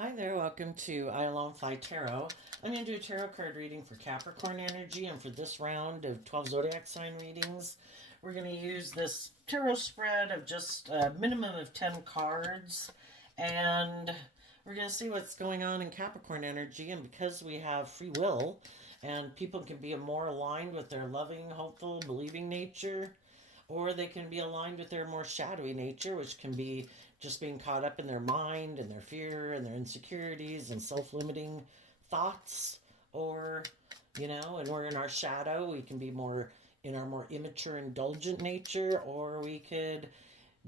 Hi there, welcome to I Alone Fly Tarot. I'm going to do a tarot card reading for Capricorn energy, and for this round of 12 zodiac sign readings, we're going to use this tarot spread of just a minimum of 10 cards, and we're going to see what's going on in Capricorn energy. And because we have free will, and people can be more aligned with their loving, hopeful, believing nature, or they can be aligned with their more shadowy nature, which can be just being caught up in their mind and their fear and their insecurities and self-limiting thoughts. Or, and we're in our shadow, we can be more in our more immature, indulgent nature, or we could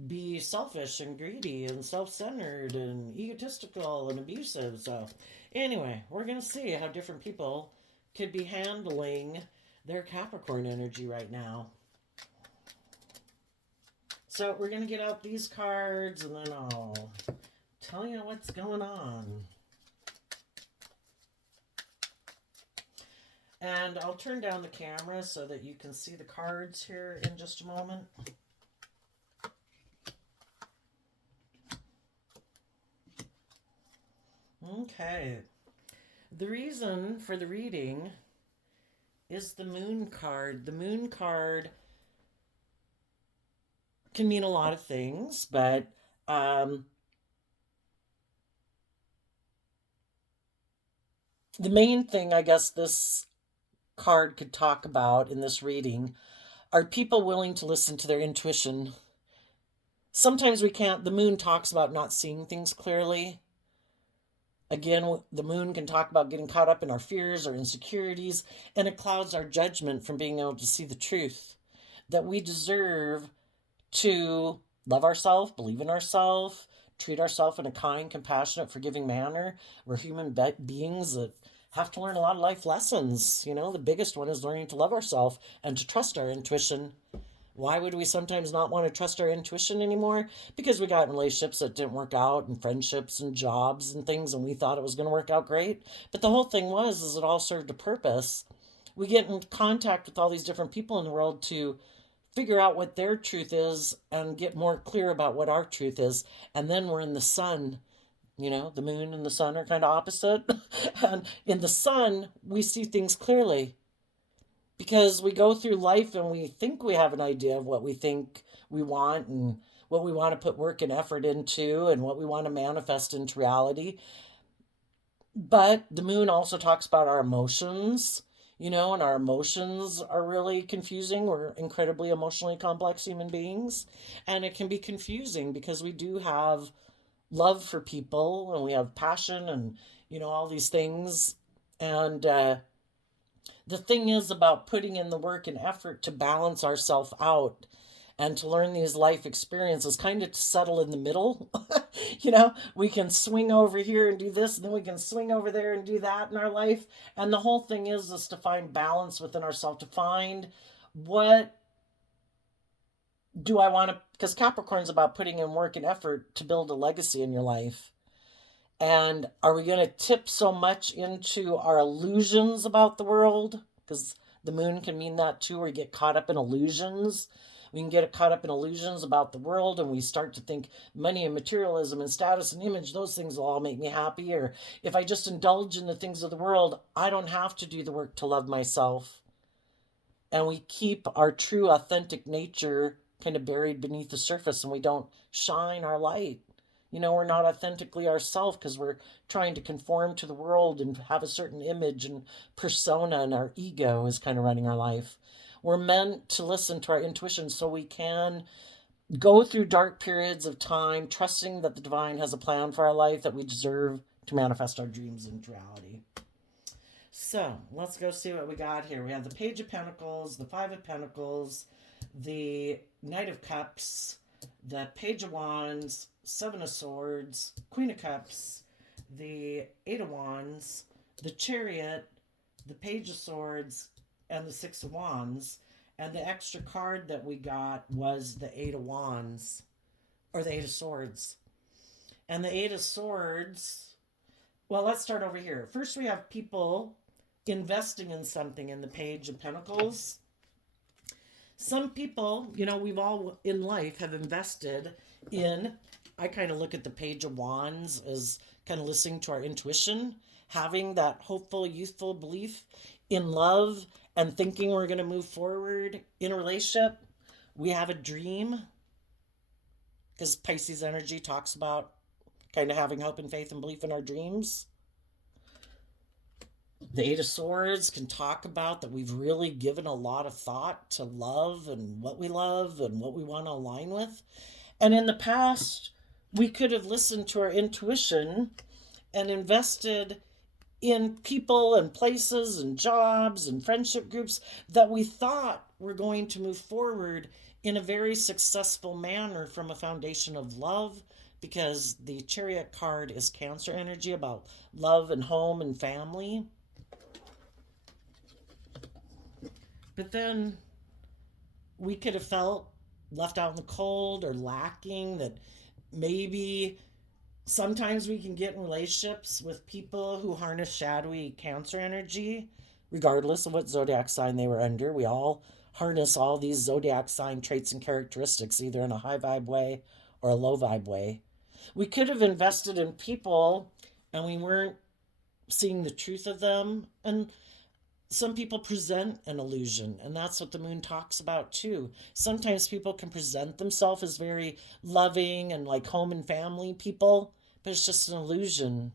be selfish and greedy and self-centered and egotistical and abusive. So anyway, we're going to see how different people could be handling their Capricorn energy right now. So we're going to get out these cards and then I'll tell you what's going on. And I'll turn down the camera so that you can see the cards here in just a moment. Okay. The reason for the reading is the Moon card. The Moon card can mean a lot of things, but the main thing I guess this card could talk about in this reading are people willing to listen to their intuition. Sometimes we can't. The moon talks about not seeing things clearly. Again, the moon can talk about getting caught up in our fears or insecurities, and it clouds our judgment from being able to see the truth that we deserve to love ourselves, believe in ourselves, treat ourselves in a kind, compassionate, forgiving manner. We're human beings that have to learn a lot of life lessons. The biggest one is learning to love ourselves and to trust our intuition. Why would we sometimes not want to trust our intuition anymore? Because we got in relationships that didn't work out, and friendships and jobs and things, and we thought it was going to work out great. But the whole thing is it all served a purpose. We get in contact with all these different people in the world to figure out what their truth is and get more clear about what our truth is. And then we're in the sun. The moon and the sun are kind of opposite. And in the sun, we see things clearly because we go through life and we think we have an idea of what we think we want and what we want to put work and effort into and what we want to manifest into reality. But the moon also talks about our emotions, and our emotions are really confusing. We're incredibly emotionally complex human beings, and it can be confusing because we do have love for people and we have passion and, all these things. And the thing is about putting in the work and effort to balance ourselves out and to learn these life experiences, kind of to settle in the middle. We can swing over here and do this, and then we can swing over there and do that in our life. And the whole thing is to find balance within ourselves, to find what do I want to, because Capricorn's about putting in work and effort to build a legacy in your life. And are we going to tip so much into our illusions about the world? Because the moon can mean that too, where you get caught up in illusions. We can get caught up in illusions about the world, and we start to think money and materialism and status and image, those things will all make me happy. Or if I just indulge in the things of the world, I don't have to do the work to love myself. And we keep our true, authentic nature kind of buried beneath the surface, and we don't shine our light. We're not authentically ourselves because we're trying to conform to the world and have a certain image and persona, and our ego is kind of running our life. We're meant to listen to our intuition so we can go through dark periods of time, trusting that the divine has a plan for our life, that we deserve to manifest our dreams into reality. So let's go see what we got here. We have the Page of Pentacles, the Five of Pentacles, the Knight of Cups, the Page of Wands, Seven of Swords, Queen of Cups, the Eight of Wands, the Chariot, the Page of Swords, and the Six of Wands. And the extra card that we got was the Eight of Wands, or the Eight of Swords. And the Eight of Swords, well, let's start over here. First, we have people investing in something in the Page of Pentacles. Some people, we've all in life have invested in I kind of look at the Page of Wands as kind of listening to our intuition, having that hopeful, youthful belief in love and thinking we're going to move forward in a relationship. We have a dream because Pisces energy talks about kind of having hope and faith and belief in our dreams. The Eight of Swords can talk about that we've really given a lot of thought to love and what we love and what we want to align with. And in the past, we could have listened to our intuition and invested in people and places and jobs and friendship groups that we thought were going to move forward in a very successful manner from a foundation of love, because the Chariot card is Cancer energy about love and home and family. But then we could have felt left out in the cold or lacking, that maybe sometimes we can get in relationships with people who harness shadowy Cancer energy, regardless of what zodiac sign they were under. We all harness all these zodiac sign traits and characteristics, either in a high vibe way or a low vibe way. We could have invested in people and we weren't seeing the truth of them. And some people present an illusion, and that's what the moon talks about too. Sometimes people can present themselves as very loving and like home and family people, but it's just an illusion.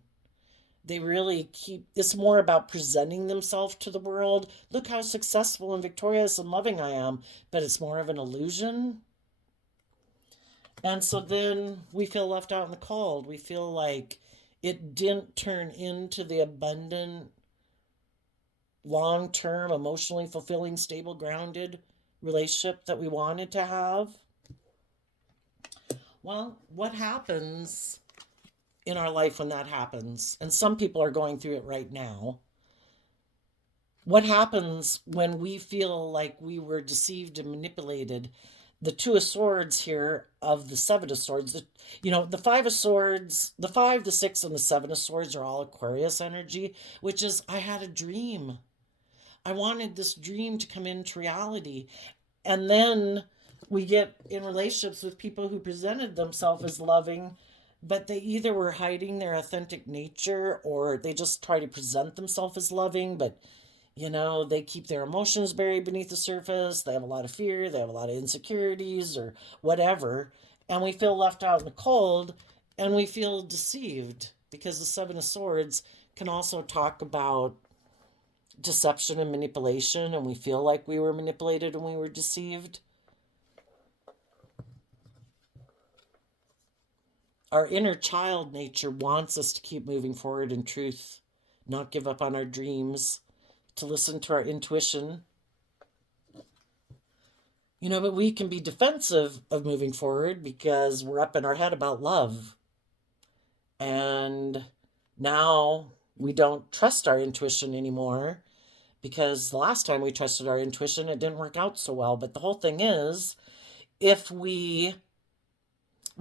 They really keep, it's more about presenting themselves to the world. Look how successful and victorious and loving I am, but it's more of an illusion. And so then we feel left out in the cold. We feel like it didn't turn into the abundant, long-term, emotionally fulfilling, stable, grounded relationship that we wanted to have. Well, what happens in our life when that happens? And some people are going through it right now. What happens when we feel like we were deceived and manipulated? The Two of Swords here of the Seven of Swords, the Five of Swords, the Five, the Six, and the Seven of Swords are all Aquarius energy, which is, I had a dream. I wanted this dream to come into reality. And then we get in relationships with people who presented themselves as loving, but they either were hiding their authentic nature or they just try to present themselves as loving, but they keep their emotions buried beneath the surface. They have a lot of fear, they have a lot of insecurities or whatever. And we feel left out in the cold and we feel deceived, because the Seven of Swords can also talk about deception and manipulation, and we feel like we were manipulated and we were deceived. Our inner child nature wants us to keep moving forward in truth, not give up on our dreams, to listen to our intuition. But we can be defensive of moving forward because we're up in our head about love. And now we don't trust our intuition anymore, because the last time we trusted our intuition, it didn't work out so well. But the whole thing is, if we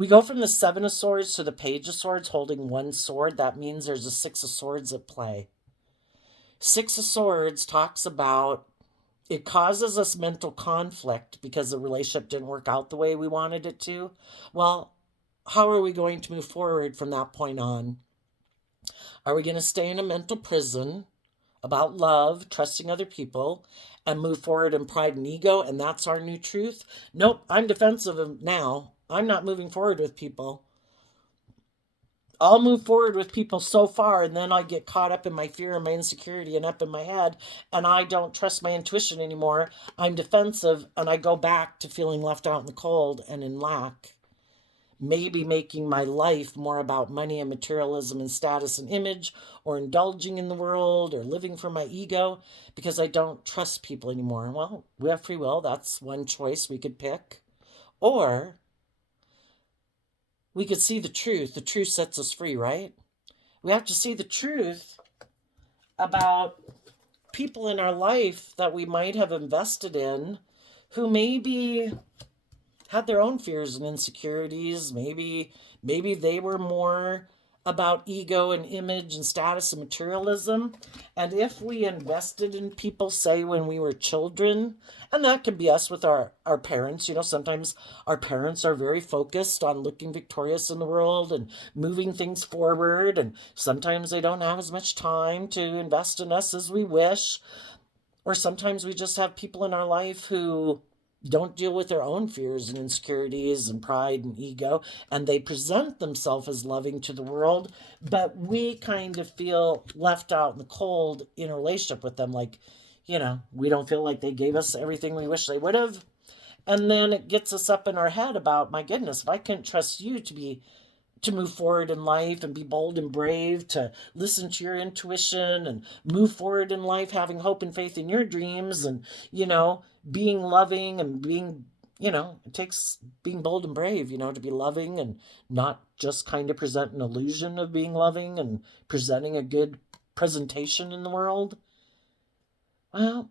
go from the Seven of Swords to the Page of Swords holding one sword, that means there's a Six of Swords at play. Six of Swords talks about it causes us mental conflict because the relationship didn't work out the way we wanted it to. Well, how are we going to move forward from that point on? Are we going to stay in a mental prison about love, trusting other people, and move forward in pride and ego, and that's our new truth? Nope, I'm defensive now. I'm not moving forward with people. I'll move forward with people so far, and then I get caught up in my fear and my insecurity and up in my head, and I don't trust my intuition anymore. I'm defensive, and I go back to feeling left out in the cold and in lack. Maybe making my life more about money and materialism and status and image, or indulging in the world, or living for my ego, because I don't trust people anymore. Well, we have free will. That's one choice we could pick. Or we could see the truth. The truth sets us free, right? We have to see the truth about people in our life that we might have invested in, who maybe had their own fears and insecurities. Maybe they were more about ego and image and status and materialism. And if we invested in people, say, when we were children, and that can be us with our parents, sometimes our parents are very focused on looking victorious in the world and moving things forward. And sometimes they don't have as much time to invest in us as we wish. Or sometimes we just have people in our life who don't deal with their own fears and insecurities and pride and ego, and they present themselves as loving to the world, but we kind of feel left out in the cold in a relationship with them. Like, we don't feel like they gave us everything we wish they would have. And then it gets us up in our head about, my goodness, if I couldn't trust you to move forward in life and be bold and brave, to listen to your intuition and move forward in life, having hope and faith in your dreams, and, being loving and being, it takes being bold and brave, to be loving and not just kind of present an illusion of being loving and presenting a good presentation in the world. Well,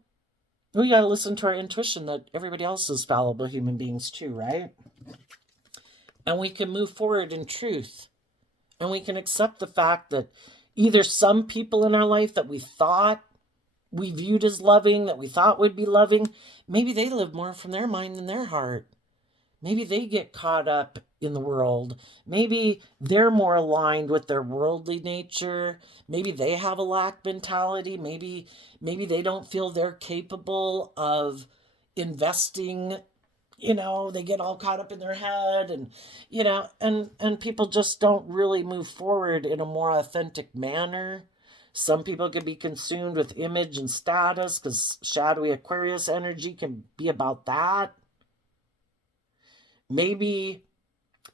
we got to listen to our intuition that everybody else is fallible human beings too, right? And we can move forward in truth. And we can accept the fact that either some people in our life that we thought we viewed as loving, that we thought would be loving, maybe they live more from their mind than their heart. Maybe they get caught up in the world. Maybe they're more aligned with their worldly nature. Maybe they have a lack mentality. Maybe they don't feel they're capable of investing. They get all caught up in their head, and and people just don't really move forward in a more authentic manner. Some people can be consumed with image and status, because shadowy Aquarius energy can be about that. Maybe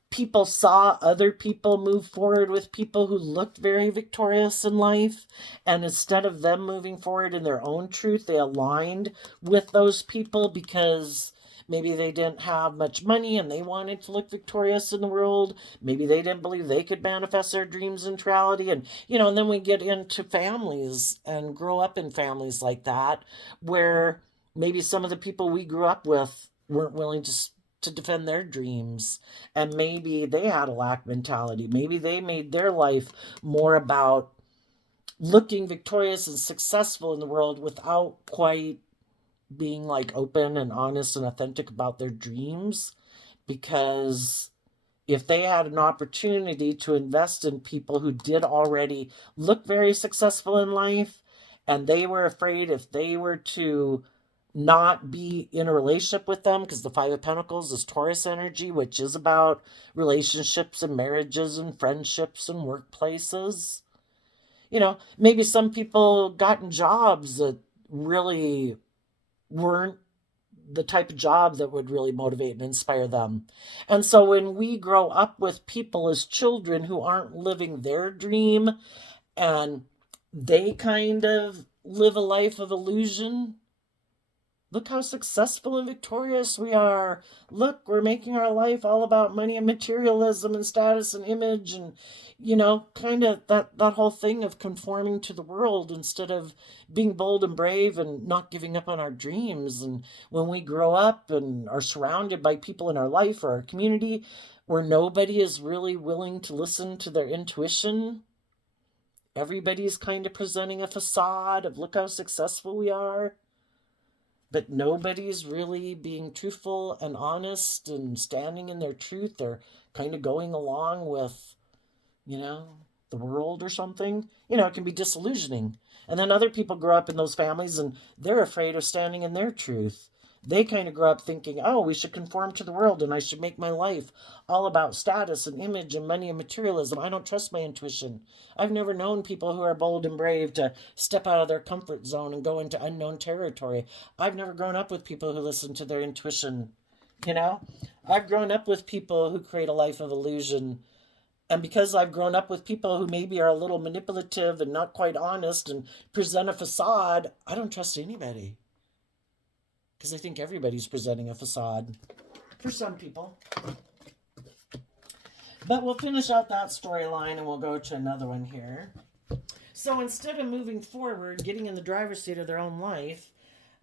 people saw other people move forward with people who looked very victorious in life, and instead of them moving forward in their own truth, they aligned with those people because maybe they didn't have much money and they wanted to look victorious in the world. Maybe they didn't believe they could manifest their dreams into reality. And, and then we get into families and grow up in families like that, where maybe some of the people we grew up with weren't willing to defend their dreams. And maybe they had a lack mentality. Maybe they made their life more about looking victorious and successful in the world without quite being like open and honest and authentic about their dreams. Because if they had an opportunity to invest in people who did already look very successful in life, and they were afraid if they were to not be in a relationship with them, because the Five of Pentacles is Taurus energy, which is about relationships and marriages and friendships and workplaces. Maybe some people gotten jobs that really weren't the type of job that would really motivate and inspire them. And so when we grow up with people as children who aren't living their dream, and they kind of live a life of illusion, look how successful and victorious we are. Look, we're making our life all about money and materialism and status and image, and kind of that whole thing of conforming to the world instead of being bold and brave and not giving up on our dreams. And when we grow up and are surrounded by people in our life or our community where nobody is really willing to listen to their intuition, everybody's kind of presenting a facade of look how successful we are, but nobody's really being truthful and honest and standing in their truth. They're kind of going along with, the world or something. It can be disillusioning. And then other people grow up in those families and they're afraid of standing in their truth. They kind of grow up thinking, oh, we should conform to the world and I should make my life all about status and image and money and materialism. I don't trust my intuition. I've never known people who are bold and brave to step out of their comfort zone and go into unknown territory. I've never grown up with people who listen to their intuition. I've grown up with people who create a life of illusion. And because I've grown up with people who maybe are a little manipulative and not quite honest and present a facade, I don't trust anybody. Because I think everybody's presenting a facade for some people. But we'll finish out that storyline and we'll go to another one here. So instead of moving forward, getting in the driver's seat of their own life,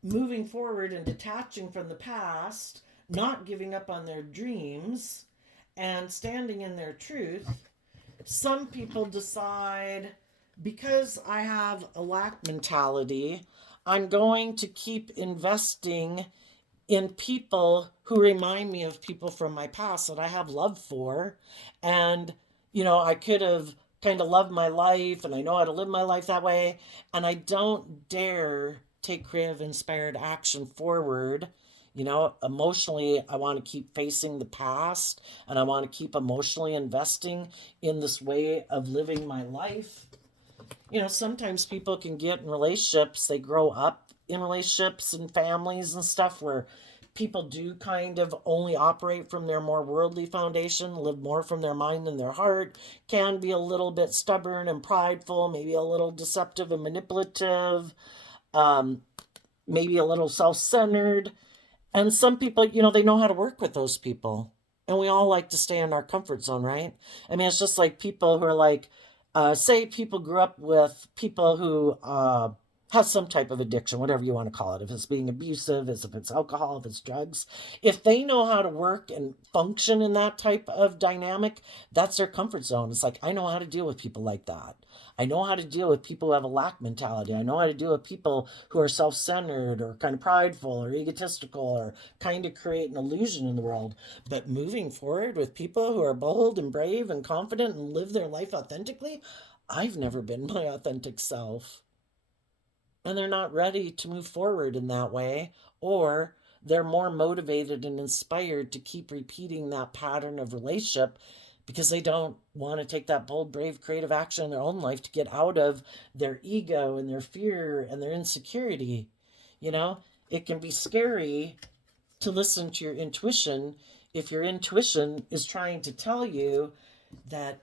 moving forward and detaching from the past, not giving up on their dreams, and standing in their truth, Some people decide, because I have a lack mentality, I'm going to keep investing in people who remind me of people from my past that I have love for. And, I could have kind of loved my life and I know how to live my life that way. And I don't dare take creative inspired action forward. Emotionally, I want to keep facing the past and I want to keep emotionally investing in this way of living my life. Sometimes people can get in relationships, they grow up in relationships and families and stuff where people do kind of only operate from their more worldly foundation, live more from their mind than their heart, can be a little bit stubborn and prideful, maybe a little deceptive and manipulative, um, maybe a little self centered. And some people, they know how to work with those people. And we all like to stay in our comfort zone, right? I mean, it's just like people who are like, say people grew up with people who have some type of addiction, whatever you want to call it. If it's being abusive, if it's alcohol, if it's drugs. If they know how to work and function in that type of dynamic, that's their comfort zone. It's like, I know how to deal with people like that. I know how to deal with people who have a lack mentality. I know how to deal with people who are self centered or kind of prideful or egotistical or kind of create an illusion in the world. But moving forward with people who are bold and brave and confident and live their life authentically, I've never been my authentic self. And they're not ready to move forward in that way, or they're more motivated and inspired to keep repeating that pattern of relationship because they don't want to take that bold, brave, creative action in their own life to get out of their ego and their fear and their insecurity. You know, it can be scary to listen to your intuition if your intuition is trying to tell you that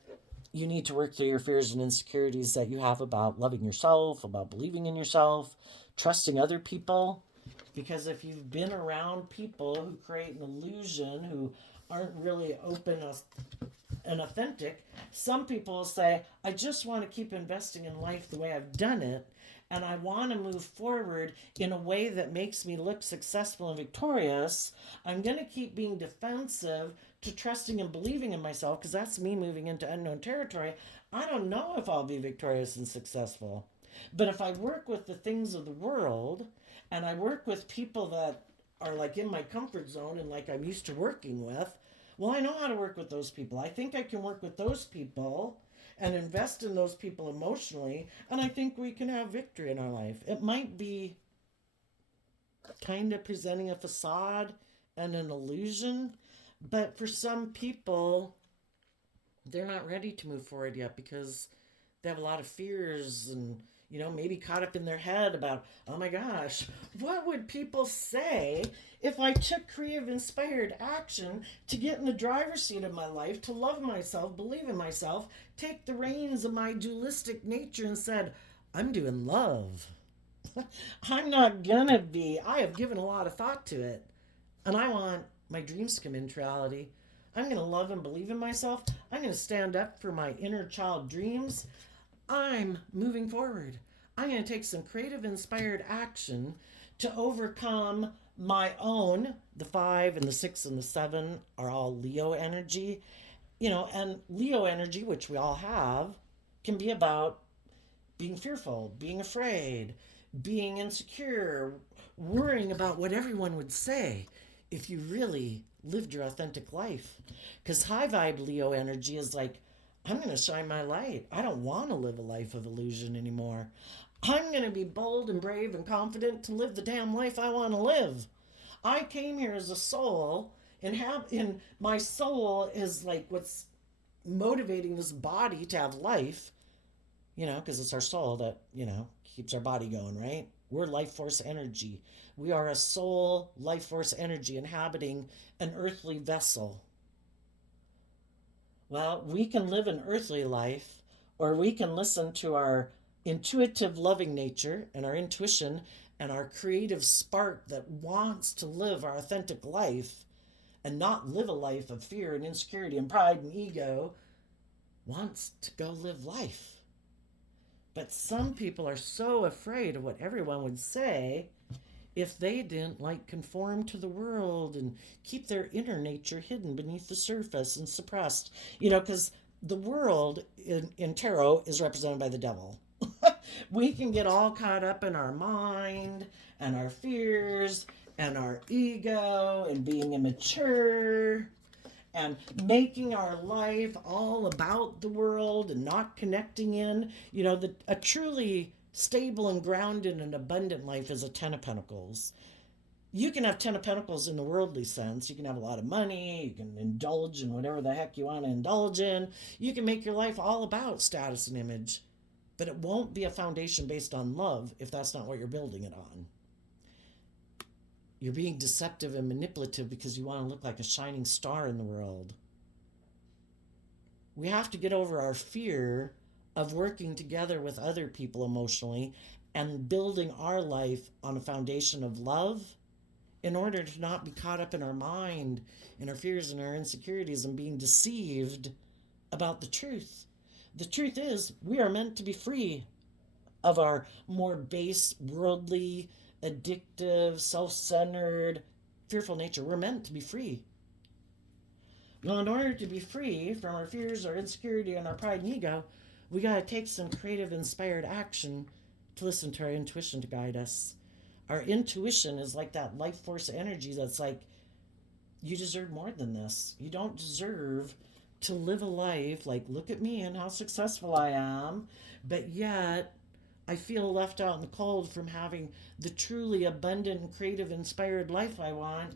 you need to work through your fears and insecurities that you have about loving yourself, about believing in yourself, trusting other people. Because if you've been around people who create an illusion, who aren't really open and authentic, some people will say, I just want to keep investing in life the way I've done it. And I want to move forward in a way that makes me look successful and victorious. I'm going to keep being defensive to trusting and believing in myself because that's me moving into unknown territory. I don't know if I'll be victorious and successful. But if I work with the things of the world and I work with people that are like in my comfort zone and like I'm used to working with, well, I know how to work with those people. I think I can work with those people and invest in those people emotionally, and I think we can have victory in our life. It might be kind of presenting a facade and an illusion, but for some people, they're not ready to move forward yet because they have a lot of fears and maybe caught up in their head about, oh my gosh, what would people say if I took creative inspired action to get in the driver's seat of my life, to love myself, believe in myself, take the reins of my dualistic nature and said, I'm doing love. I'm not gonna be. I have given a lot of thought to it. And I want my dreams to come into reality. I'm going to love and believe in myself. I'm going to stand up for my inner child dreams. I'm moving forward. I'm going to take some creative inspired action to overcome my own. The 5 and the 6 and the 7 are all Leo energy. And Leo energy, which we all have, can be about being fearful, being afraid, being insecure, worrying about what everyone would say if you really lived your authentic life. Because high vibe Leo energy is like, I'm going to shine my light. I don't want to live a life of illusion anymore. I'm going to be bold and brave and confident to live the damn life I want to live. I came here as a soul, and my soul is like what's motivating this body to have life, because it's our soul that, keeps our body going, right? We're life force energy. We are a soul life force energy inhabiting an earthly vessel. Well, we can live an earthly life, or we can listen to our intuitive, loving nature and our intuition and our creative spark that wants to live our authentic life and not live a life of fear and insecurity and pride and ego, wants to go live life. But some people are so afraid of what everyone would say if they didn't conform to the world and keep their inner nature hidden beneath the surface and suppressed. Because the world in tarot is represented by the devil. We can get all caught up in our mind and our fears and our ego and being immature and making our life all about the world and not connecting in. A truly stable and grounded and abundant life is a Ten of Pentacles. You can have Ten of Pentacles in the worldly sense. You can have a lot of money. You can indulge in whatever the heck you want to indulge in. You can make your life all about status and image. But it won't be a foundation based on love if that's not what you're building it on. You're being deceptive and manipulative because you want to look like a shining star in the world. We have to get over our fear of working together with other people emotionally and building our life on a foundation of love in order to not be caught up in our mind, in our fears and our insecurities and being deceived about the truth. The truth is, we are meant to be free of our more base, worldly, addictive, self-centered, fearful nature. We're meant to be free. Well, in order to be free from our fears, our insecurity, and our pride and ego, we got to take some creative, inspired action to listen to our intuition to guide us. Our intuition is like that life force energy that's like, you deserve more than this. You don't deserve to live a life like, look at me and how successful I am, but yet I feel left out in the cold from having the truly abundant, creative, inspired life I want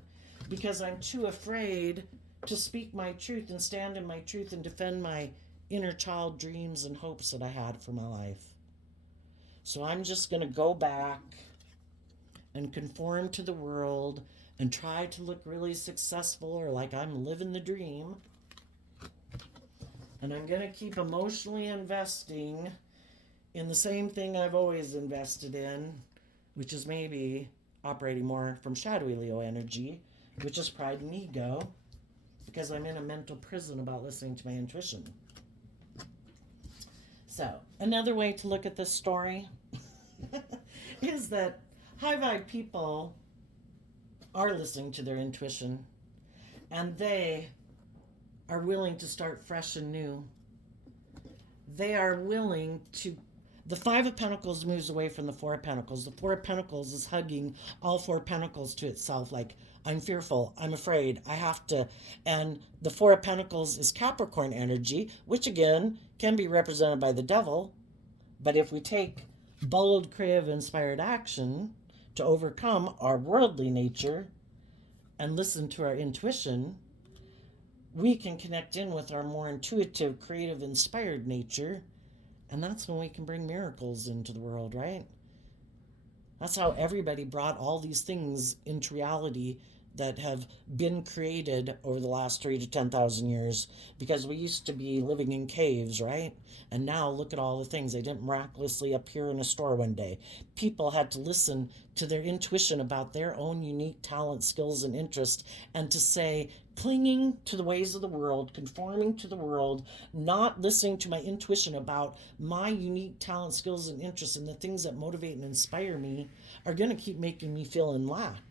because I'm too afraid to speak my truth and stand in my truth and defend my inner child dreams and hopes that I had for my life. So I'm just going to go back and conform to the world and try to look really successful or like I'm living the dream. And I'm going to keep emotionally investing in the same thing I've always invested in, which is maybe operating more from shadowy Leo energy, which is pride and ego, because I'm in a mental prison about listening to my intuition. So, another way to look at this story is that high vibe people are listening to their intuition and they are willing to start fresh and new. They are willing to. The Five of Pentacles moves away from the Four of Pentacles. The Four of Pentacles is hugging all four pentacles to itself, like, I'm fearful, I'm afraid, I have to. And the Four of Pentacles is Capricorn energy, which again can be represented by the devil. But if we take bold, creative, inspired action to overcome our worldly nature and listen to our intuition, we can connect in with our more intuitive, creative, inspired nature. And that's when we can bring miracles into the world, right? That's how everybody brought all these things into reality that have been created over the last 3,000 to 10,000 years, because we used to be living in caves, right? And now look at all the things. They didn't miraculously appear in a store one day. People had to listen to their intuition about their own unique talent, skills, and interests, and to say, clinging to the ways of the world, conforming to the world, not listening to my intuition about my unique talent, skills, and interests, and the things that motivate and inspire me are going to keep making me feel in lack.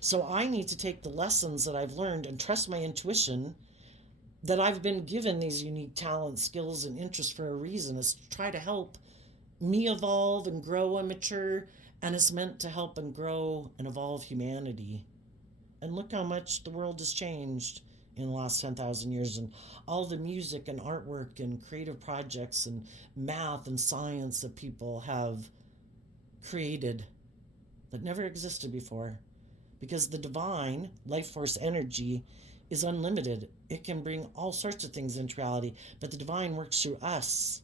So I need to take the lessons that I've learned and trust my intuition that I've been given these unique talents, skills, and interests for a reason. Is to try to help me evolve and grow and mature, and it's meant to help and grow and evolve humanity. And look how much the world has changed in the last 10,000 years, and all the music and artwork and creative projects and math and science that people have created that never existed before. Because the divine life force energy is unlimited. It can bring all sorts of things into reality, but the divine works through us.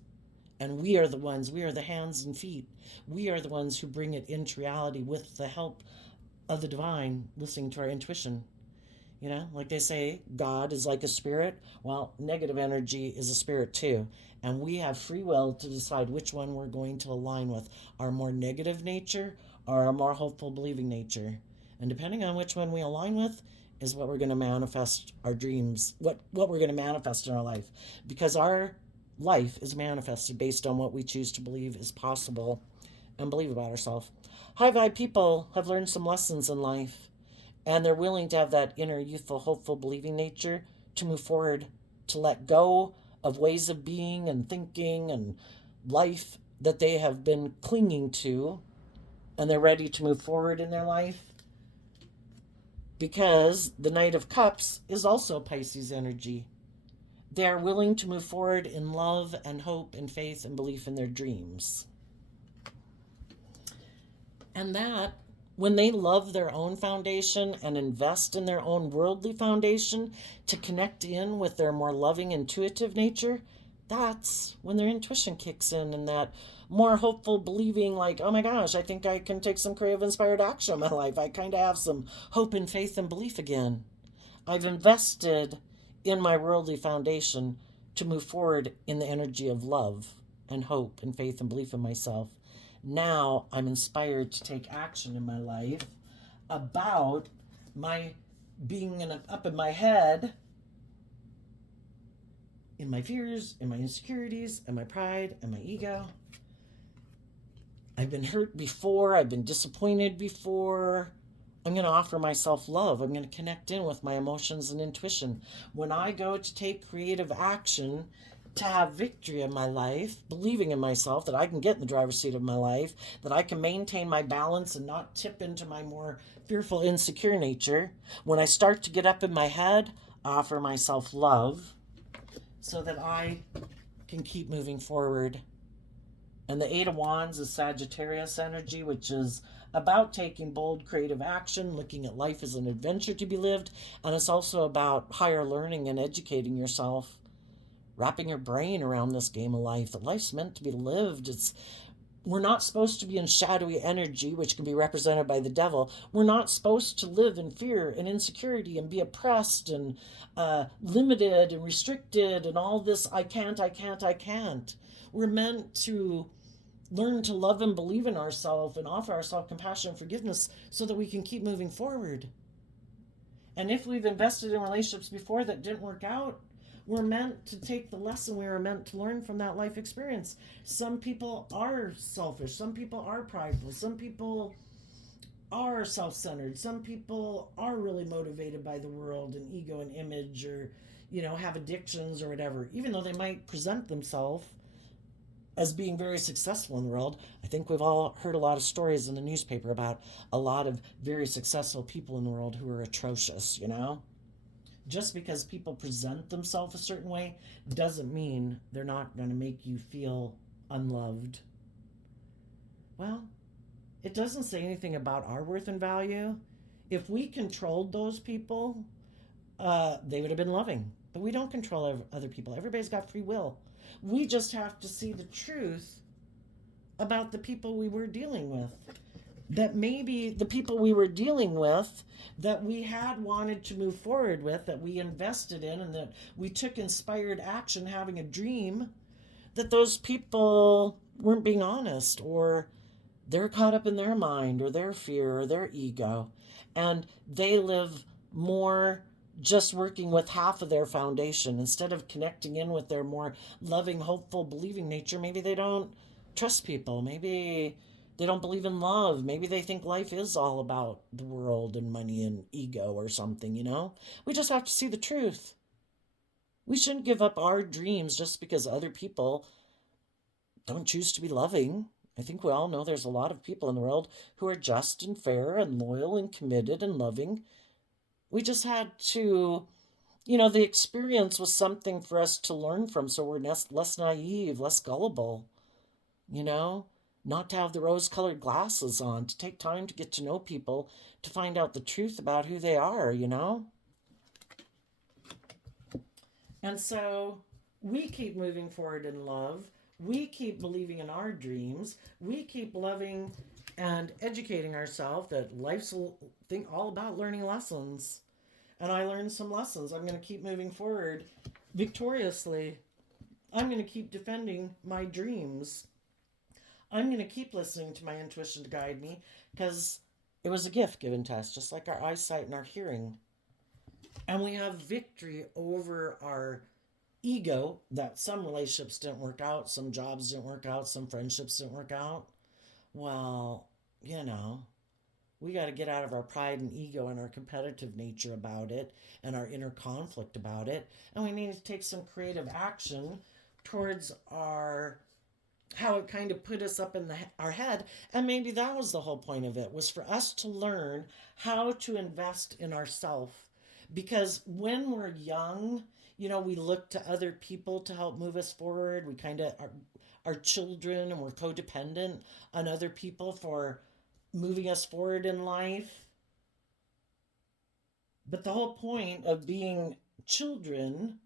And we are the ones, we are the hands and feet. We are the ones who bring it into reality with the help of the divine, listening to our intuition. You know, like they say, God is like a spirit. Well, negative energy is a spirit too. And we have free will to decide which one we're going to align with, our more negative nature or our more hopeful, believing nature. And depending on which one we align with is what we're going to manifest our dreams, what we're going to manifest in our life. Because our life is manifested based on what we choose to believe is possible and believe about ourselves. High vibe people have learned some lessons in life, and they're willing to have that inner, youthful, hopeful, believing nature to move forward, to let go of ways of being and thinking and life that they have been clinging to, and they're ready to move forward in their life. Because the Knight of Cups is also Pisces energy. They are willing to move forward in love and hope and faith and belief in their dreams. And that, when they love their own foundation and invest in their own worldly foundation to connect in with their more loving, intuitive nature, that's when their intuition kicks in, and that more hopeful believing, like, oh my gosh, I think I can take some creative inspired action in my life. I kind of have some hope and faith and belief again. I've invested in my worldly foundation to move forward in the energy of love and hope and faith and belief in myself. Now I'm inspired to take action in my life about my being up in my head, in my fears, in my insecurities, and my pride, and my ego. I've been hurt before. I've been disappointed before. I'm going to offer myself love. I'm going to connect in with my emotions and intuition. When I go to take creative action to have victory in my life, believing in myself that I can get in the driver's seat of my life, that I can maintain my balance and not tip into my more fearful, insecure nature, when I start to get up in my head, I offer myself love so that I can keep moving forward. And the Eight of Wands is Sagittarius energy, which is about taking bold creative action, looking at life as an adventure to be lived. And it's also about higher learning and educating yourself, wrapping your brain around this game of life, that life's meant to be lived. We're not supposed to be in shadowy energy, which can be represented by the devil. We're not supposed to live in fear and insecurity and be oppressed and limited and restricted and all this I can't. We're meant to learn to love and believe in ourselves and offer ourselves compassion and forgiveness so that we can keep moving forward. And if we've invested in relationships before that didn't work out, we're meant to take the lesson we were meant to learn from that life experience. Some people are selfish. Some people are prideful. Some people are self-centered. Some people are really motivated by the world and ego and image, or, have addictions or whatever. Even though they might present themselves as being very successful in the world. I think we've all heard a lot of stories in the newspaper about a lot of very successful people in the world who are atrocious, Just because people present themselves a certain way doesn't mean they're not going to make you feel unloved. Well, it doesn't say anything about our worth and value. If we controlled those people, they would have been loving. But we don't control other people. Everybody's got free will. We just have to see the truth about the people we were dealing with. That maybe the people we were dealing with, that we had wanted to move forward with, that we invested in, and that we took inspired action having a dream, that those people weren't being honest, or they're caught up in their mind or their fear or their ego, and they live more just working with half of their foundation instead of connecting in with their more loving, hopeful, believing nature. Maybe they don't trust people. Maybe they don't believe in love. Maybe they think life is all about the world and money and ego or something, We just have to see the truth. We shouldn't give up our dreams just because other people don't choose to be loving. I think we all know there's a lot of people in the world who are just and fair and loyal and committed and loving. We just had to, the experience was something for us to learn from, so we're less naive, less gullible, not to have the rose-colored glasses on, to take time to get to know people, to find out the truth about who they are, And so we keep moving forward in love. We keep believing in our dreams. We keep loving and educating ourselves that life's all about learning lessons. And I learned some lessons. I'm going to keep moving forward victoriously. I'm going to keep defending my dreams. I'm going to keep listening to my intuition to guide me, because it was a gift given to us, just like our eyesight and our hearing. And we have victory over our ego, that some relationships didn't work out, some jobs didn't work out, some friendships didn't work out. Well, We got to get out of our pride and ego and our competitive nature about it and our inner conflict about it. And we need to take some creative action towards our how it kind of put us up in our head. And maybe that was the whole point of it, was for us to learn how to invest in ourselves. Because when we're young, we look to other people to help move us forward. We kind of are children, and we're codependent on other people for moving us forward in life. But the whole point of being children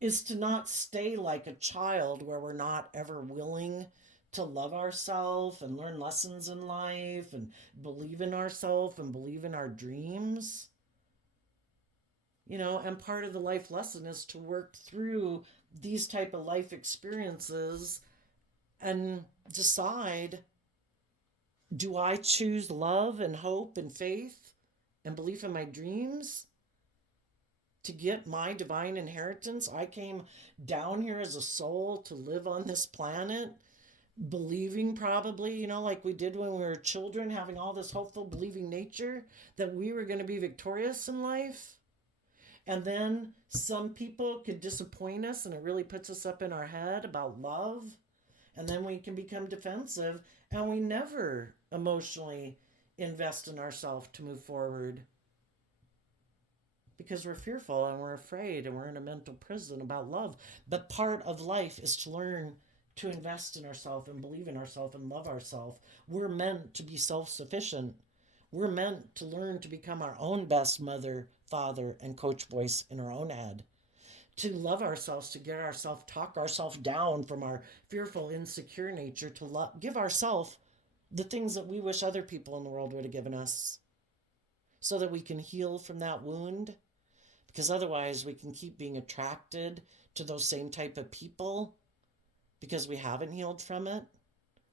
is to not stay like a child where we're not ever willing to love ourselves and learn lessons in life and believe in ourselves and believe in our dreams. And part of the life lesson is to work through these type of life experiences and decide, do I choose love and hope and faith and belief in my dreams to get my divine inheritance? I came down here as a soul to live on this planet, believing probably, like we did when we were children, having all this hopeful, believing nature that we were going to be victorious in life. And then some people could disappoint us, and it really puts us up in our head about love. And then we can become defensive, and we never emotionally invest in ourselves to move forward. Because we're fearful and we're afraid and we're in a mental prison about love. But part of life is to learn to invest in ourselves and believe in ourselves and love ourselves. We're meant to be self-sufficient. We're meant to learn to become our own best mother, father, and coach voice in our own head. To love ourselves, to get ourselves, talk ourselves down from our fearful, insecure nature, to give ourselves the things that we wish other people in the world would have given us, so that we can heal from that wound. Because otherwise we can keep being attracted to those same type of people because we haven't healed from it.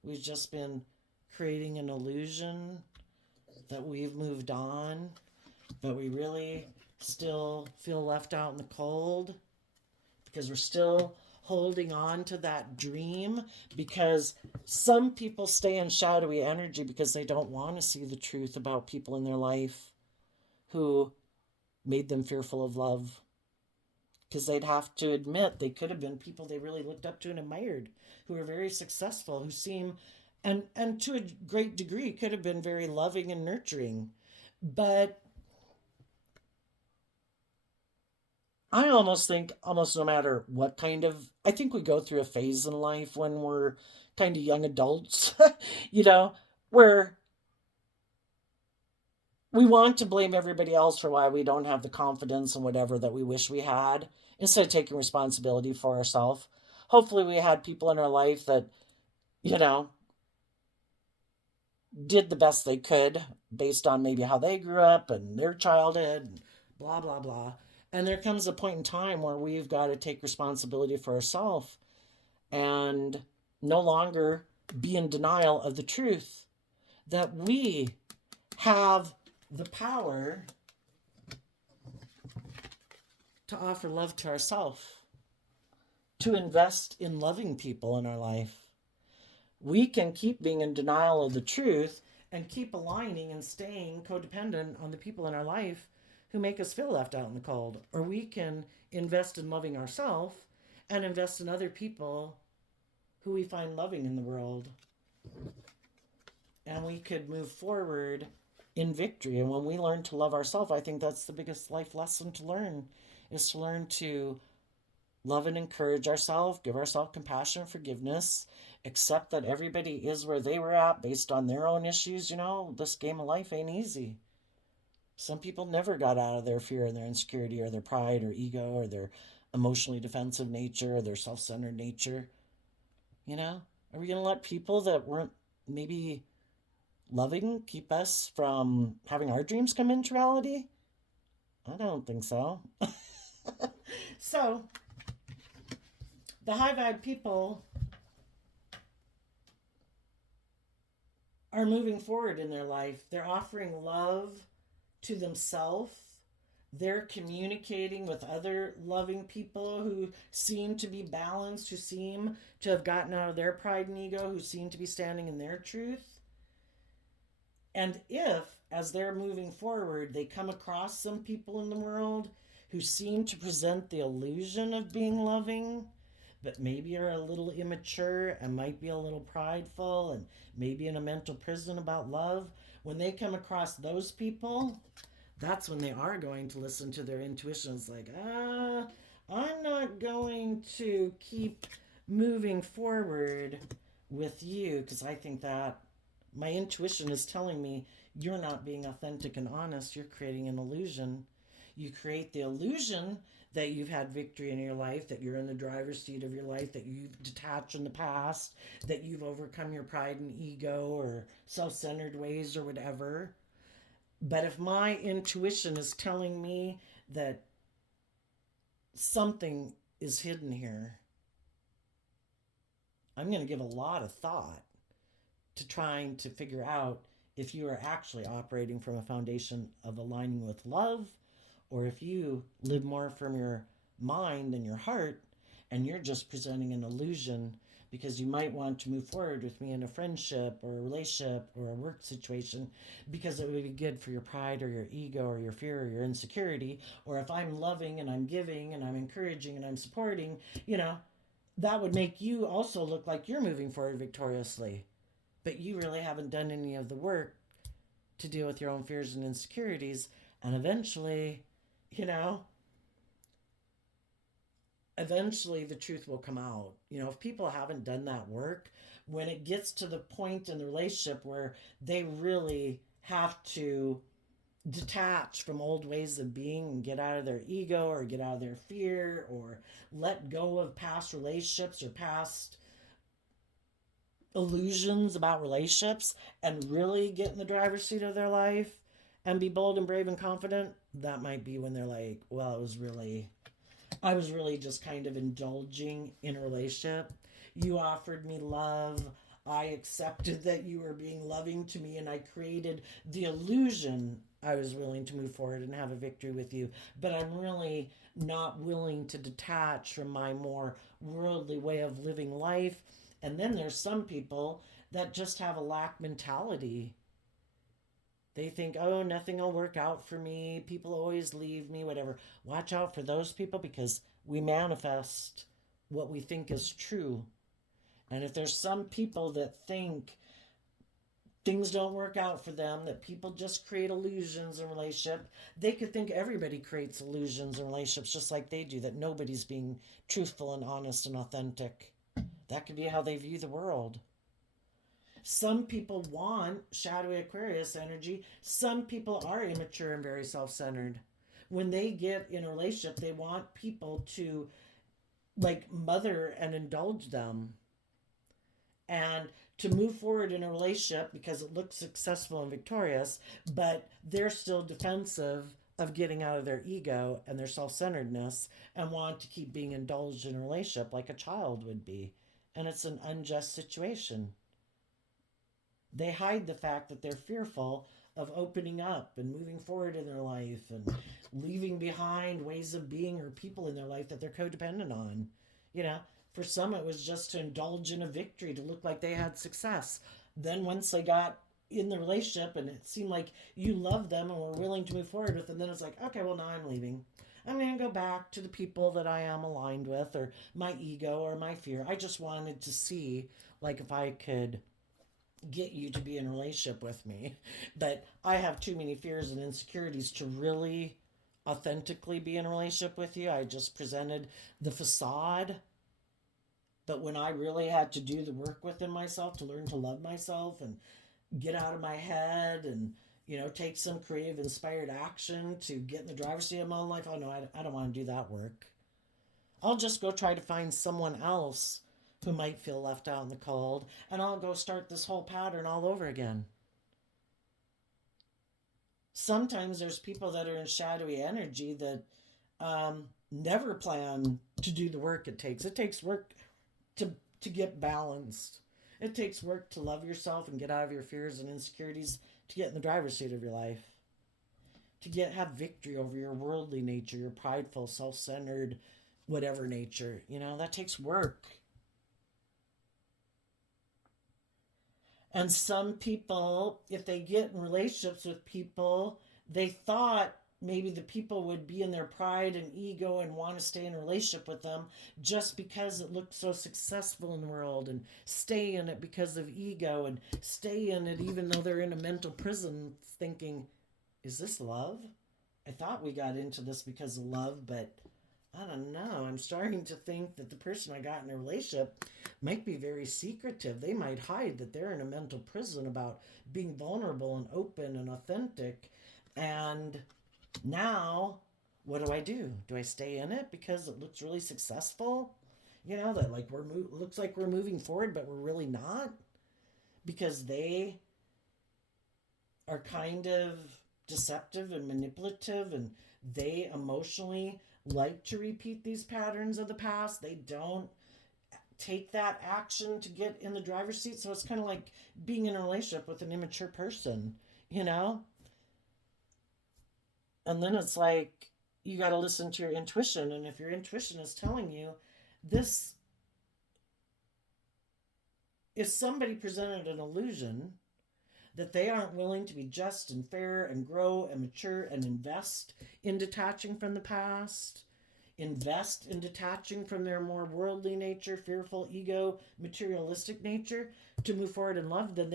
We've just been creating an illusion that we've moved on, but we really still feel left out in the cold because we're still holding on to that dream. Because some people stay in shadowy energy because they don't want to see the truth about people in their life who made them fearful of love, because they'd have to admit they could have been people they really looked up to and admired, who were very successful, who seem, and to a great degree could have been very loving and nurturing. But I almost think, almost no matter what kind of, I think we go through a phase in life when we're kind of young adults, where we want to blame everybody else for why we don't have the confidence and whatever that we wish we had, instead of taking responsibility for ourselves. Hopefully we had people in our life that, did the best they could based on maybe how they grew up and their childhood, and blah, blah, blah. And there comes a point in time where we've got to take responsibility for ourselves and no longer be in denial of the truth that we have the power to offer love to ourselves, to invest in loving people in our life. We can keep being in denial of the truth and keep aligning and staying codependent on the people in our life who make us feel left out in the cold. Or we can invest in loving ourselves and invest in other people who we find loving in the world. And we could move forward in victory. And when we learn to love ourselves, I think that's the biggest life lesson to learn, is to learn to love and encourage ourselves, give ourselves compassion and forgiveness, accept that everybody is where they were at based on their own issues. This game of life ain't easy. Some people never got out of their fear and their insecurity or their pride or ego or their emotionally defensive nature or their self-centered nature. Are we going to let people that weren't maybe loving keep us from having our dreams come into reality? I don't think so. So, the high vibe people are moving forward in their life. They're offering love to themselves. They're communicating with other loving people who seem to be balanced, who seem to have gotten out of their pride and ego, who seem to be standing in their truth. And if, as they're moving forward, they come across some people in the world who seem to present the illusion of being loving, but maybe are a little immature and might be a little prideful and maybe in a mental prison about love, when they come across those people, that's when they are going to listen to their intuition. It's like, I'm not going to keep moving forward with you because I think that my intuition is telling me you're not being authentic and honest. You're creating an illusion. You create the illusion that you've had victory in your life, that you're in the driver's seat of your life, that you've detached in the past, that you've overcome your pride and ego or self centered ways or whatever. But if my intuition is telling me that something is hidden here, I'm going to give a lot of thought to trying to figure out if you are actually operating from a foundation of aligning with love, or if you live more from your mind and your heart and you're just presenting an illusion because you might want to move forward with me in a friendship or a relationship or a work situation because it would be good for your pride or your ego or your fear or your insecurity. Or if I'm loving and I'm giving and I'm encouraging and I'm supporting, that would make you also look like you're moving forward victoriously. But you really haven't done any of the work to deal with your own fears and insecurities. And you know, eventually the truth will come out. If people haven't done that work, when it gets to the point in the relationship where they really have to detach from old ways of being and get out of their ego or get out of their fear or let go of past relationships or past illusions about relationships and really get in the driver's seat of their life and be bold and brave and confident, that might be when they're like, well, I was really just kind of indulging in a relationship. You offered me love. I accepted that you were being loving to me, and I created the illusion I was willing to move forward and have a victory with you. But I'm really not willing to detach from my more worldly way of living life. And then there's some people that just have a lack mentality. They think, oh, nothing will work out for me. People always leave me, whatever. Watch out for those people because we manifest what we think is true. And if there's some people that think things don't work out for them, that people just create illusions in relationship, they could think everybody creates illusions in relationships just like they do, that nobody's being truthful and honest and authentic. That could be how they view the world. Some people want shadowy Aquarius energy. Some people are immature and very self centered. When they get in a relationship, they want people to like mother and indulge them and to move forward in a relationship because it looks successful and victorious, but they're still defensive of getting out of their ego and their self centeredness and want to keep being indulged in a relationship like a child would be. And it's an unjust situation. They hide the fact that they're fearful of opening up and moving forward in their life and leaving behind ways of being or people in their life that they're codependent on. For some, it was just to indulge in a victory, to look like they had success. Then, once they got in the relationship and it seemed like you loved them and were willing to move forward with them, then it's like, okay, well, now I'm leaving. I'm going to go back to the people that I am aligned with or my ego or my fear. I just wanted to see, like, if I could get you to be in a relationship with me. But I have too many fears and insecurities to really authentically be in a relationship with you. I just presented the facade. But when I really had to do the work within myself to learn to love myself and get out of my head and, take some creative, inspired action to get in the driver's seat of my own life, oh no, I don't want to do that work. I'll just go try to find someone else who might feel left out in the cold, and I'll go start this whole pattern all over again. Sometimes there's people that are in shadowy energy that never plan to do the work it takes. It takes work to get balanced. It takes work to love yourself and get out of your fears and insecurities to get in the driver's seat of your life. To have victory over your worldly nature, your prideful, self-centered, whatever nature. That takes work. And some people, if they get in relationships with people, they thought maybe the people would be in their pride and ego and want to stay in a relationship with them just because it looked so successful in the world, and stay in it because of ego, and stay in it even though they're in a mental prison thinking, is this love? I thought we got into this because of love, but I don't know. I'm starting to think that the person I got in a relationship might be very secretive. They might hide that they're in a mental prison about being vulnerable and open and authentic. And now, what do? Do I stay in it because it looks really successful? You know, that like looks like we're moving forward, but we're really not, because they are kind of deceptive and manipulative, and they emotionally like to repeat these patterns of the past. They don't take that action to get in the driver's seat. So it's kind of like being in a relationship with an immature person, you know? And then it's like you got to listen to your intuition. And if your intuition is telling you this, if somebody presented an illusion that they aren't willing to be just and fair and grow and mature and invest in detaching from the past, invest in detaching from their more worldly nature, fearful, ego, materialistic nature to move forward in love, then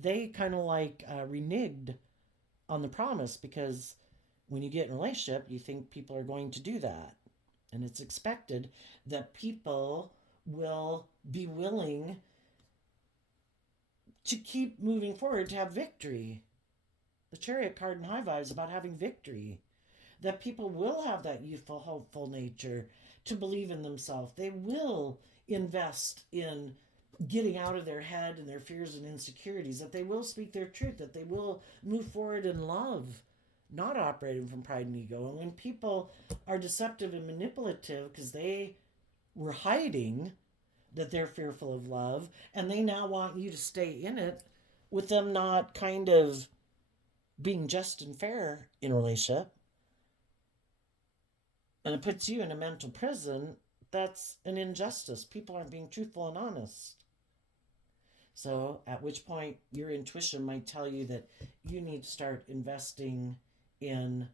they kind of like reneged on the promise, because when you get in a relationship, you think people are going to do that. And it's expected that people will be willing to keep moving forward, to have victory. The Chariot card in High Vibe is about having victory. That people will have that youthful, hopeful nature to believe in themselves. They will invest in getting out of their head and their fears and insecurities, that they will speak their truth, that they will move forward in love, not operating from pride and ego. And when people are deceptive and manipulative because they were hiding that they're fearful of love, and they now want you to stay in it with them not kind of being just and fair in a relationship, and it puts you in a mental prison, that's an injustice. People aren't being truthful and honest. So, at which point, your intuition might tell you that you need to start investing in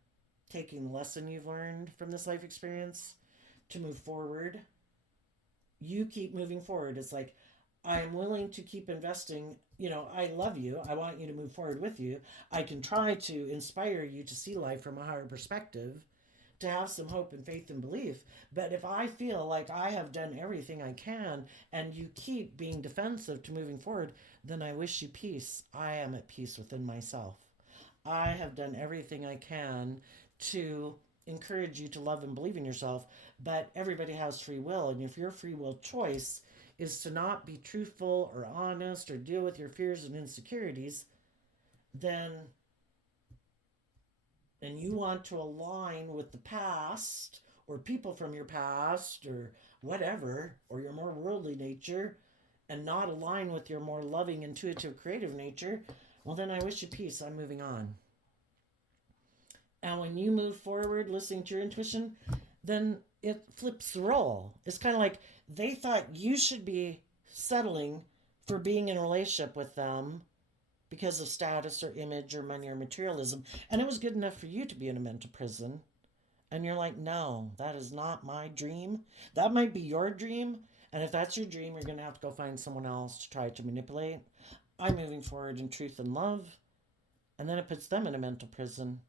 taking the lesson you've learned from this life experience to move forward. You keep moving forward. It's like, I am willing to keep investing. You know, I love you. I want you to move forward with you. I can try to inspire you to see life from a higher perspective, to have some hope and faith and belief. But if I feel like I have done everything I can and you keep being defensive to moving forward, then I wish you peace. I am at peace within myself. I have done everything I can to encourage you to love and believe in yourself, but everybody has free will. And if your free will choice is to not be truthful or honest or deal with your fears and insecurities, then and you want to align with the past or people from your past or whatever, or your more worldly nature, and not align with your more loving, intuitive, creative nature, well, then I wish you peace. I'm moving on. And when you move forward listening to your intuition, then it flips the role. It's kind of like they thought you should be settling for being in a relationship with them because of status or image or money or materialism. And it was good enough for you to be in a mental prison. And you're like, no, that is not my dream. That might be your dream. And if that's your dream, you're going to have to go find someone else to try to manipulate. I'm moving forward in truth and love. And then it puts them in a mental prison.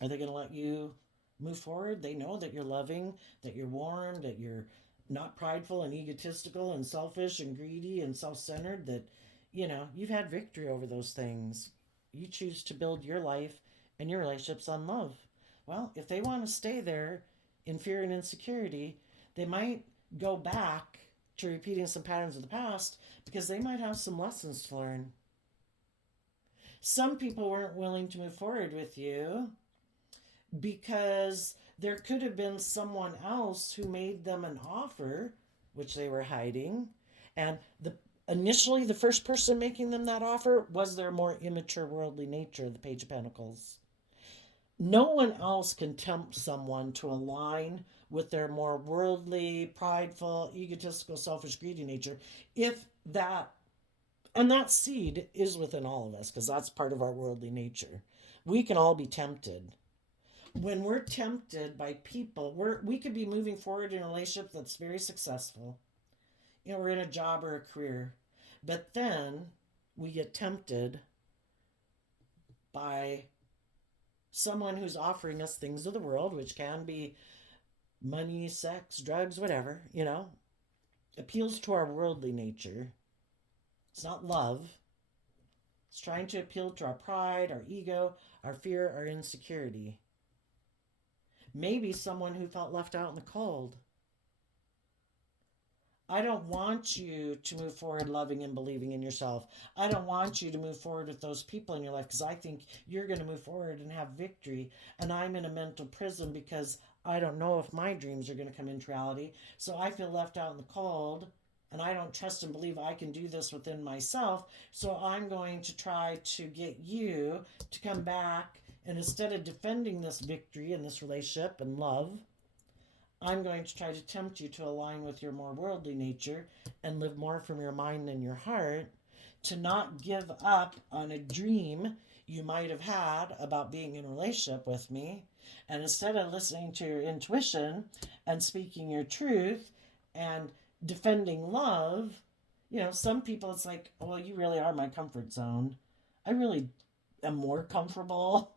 Are they going to let you move forward? They know that you're loving, that you're warm, that you're not prideful and egotistical and selfish and greedy and self-centered, that, you know, you've had victory over those things. You choose to build your life and your relationships on love. Well, if they want to stay there in fear and insecurity, they might go back to repeating some patterns of the past because they might have some lessons to learn. Some people weren't willing to move forward with you because there could have been someone else who made them an offer, which they were hiding. And initially, the first person making them that offer was their more immature worldly nature, the Page of Pentacles. No one else can tempt someone to align with their more worldly, prideful, egotistical, selfish, greedy nature if that And that seed is within all of us because that's part of our worldly nature. We can all be tempted. When we're tempted by people, we could be moving forward in a relationship that's very successful. We're in a job or a career. But then we get tempted by someone who's offering us things of the world, which can be money, sex, drugs, whatever, appeals to our worldly nature. It's not love. It's trying to appeal to our pride, our ego, our fear, our insecurity. Maybe someone who felt left out in the cold. I don't want you to move forward loving and believing in yourself. I don't want you to move forward with those people in your life because I think you're going to move forward and have victory. And I'm in a mental prison because I don't know if my dreams are going to come into reality. So I feel left out in the cold and I don't trust and believe I can do this within myself. So I'm going to try to get you to come back. And instead of defending this victory in this relationship and love, I'm going to try to tempt you to align with your more worldly nature and live more from your mind and your heart, to not give up on a dream you might have had about being in a relationship with me. And instead of listening to your intuition and speaking your truth and defending love, some people it's like, well, you really are my comfort zone. I really am more comfortable